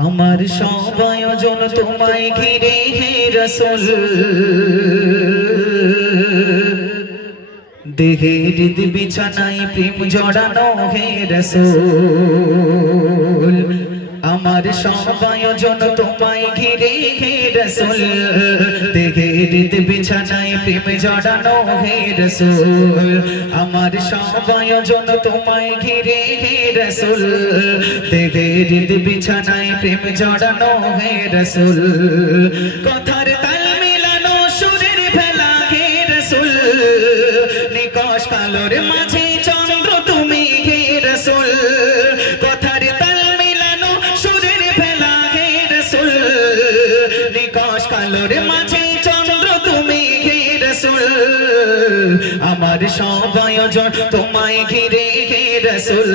আমার সব আয়োজন তোমায় ঘিরে হে রাসূল দেহের বিছানায় প্রেম জড়ানো হে রাসূল আমার সব আয়োজন তোমায় ঘিরে হে রাসূল দেহের বিছানায় প্রেম জড়ানো হে রাসূল আমার সব আয়োজন তোমায় ঘিরে হে রাসূল দেহের বিছানায় প্রেম জড়ানো হে রাসূল কথার তাল মিলানো সুরের ভেলা হে রাসূল নিকশ কালোর মাঝে চন্দ্র তুমি হে রাসূল কথার তাল মিলানো সুরের ভেলা হে রাসূল নিকশ কালোর মাঝে চন্দ্র তুমি হে রাসূল আমার সব আয়োজন তোমায় ঘিরে হে রাসূল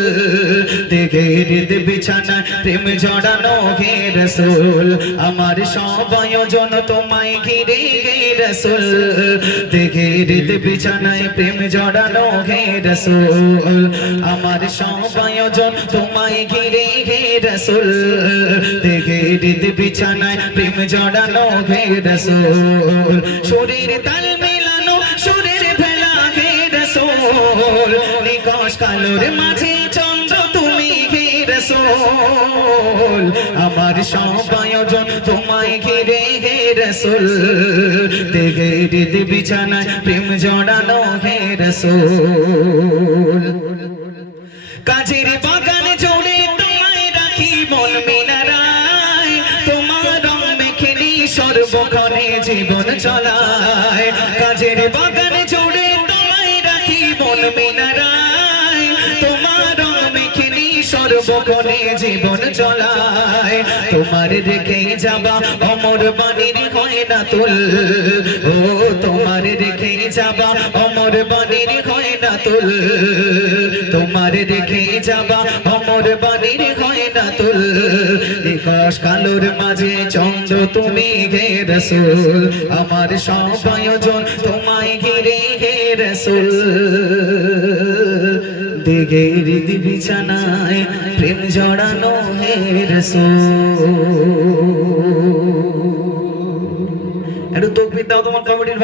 দেহের বিছানায় প্রেম জড়ানো হে রাসূল আমার সব আয়োজন তোমায় ঘিরে হে রাসূল দেহের বিছানায় প্রেম জড়ানো হে রাসূল আমার সব আয়োজন তোমায় ঘিরে হে রাসূল দেহের বিছানায় প্রেম জড়ানো হে রাসূল শরীর তাল মিলানো সুরের ভেলা হে রাসূল নিকশ কালোর মাঝে চন্দ্র তুমি হে রাসূল আমার সব আয়োজন তোমায় ঘিরে হে রাসূল দেহের বিছানায় প্রেম জড়ানো হে রাসূল কাজের বাগান জুড়ে তোমায় রাখি মন মিনারায় তোমার রং মেখে নি সর্বক্ষণে জীবন চলায় কাজের বাগান জুড়ে তোমায় রাখি মন মিনারায় তোমার রং মেখে নি সর্বক্ষণে জীবন চলায় তোমার রেখে যাবা অমর বাণীর হয় না তুল ও তোমার রেখে যাবা অমর বাণীর হয় না তুল তোমার রেখে যাবা অমর বাণীর হয় না তুল নিকশ কালোর মাঝে চন্দ্র তুমি হে রাসূল আমার সব আয়োজন তোমায় ঘিরে হে রাসূল দেহের বিছানায় প্রেম জড়ানো হে রাসূল একটু তাকবীর দাও তোমার কমিটির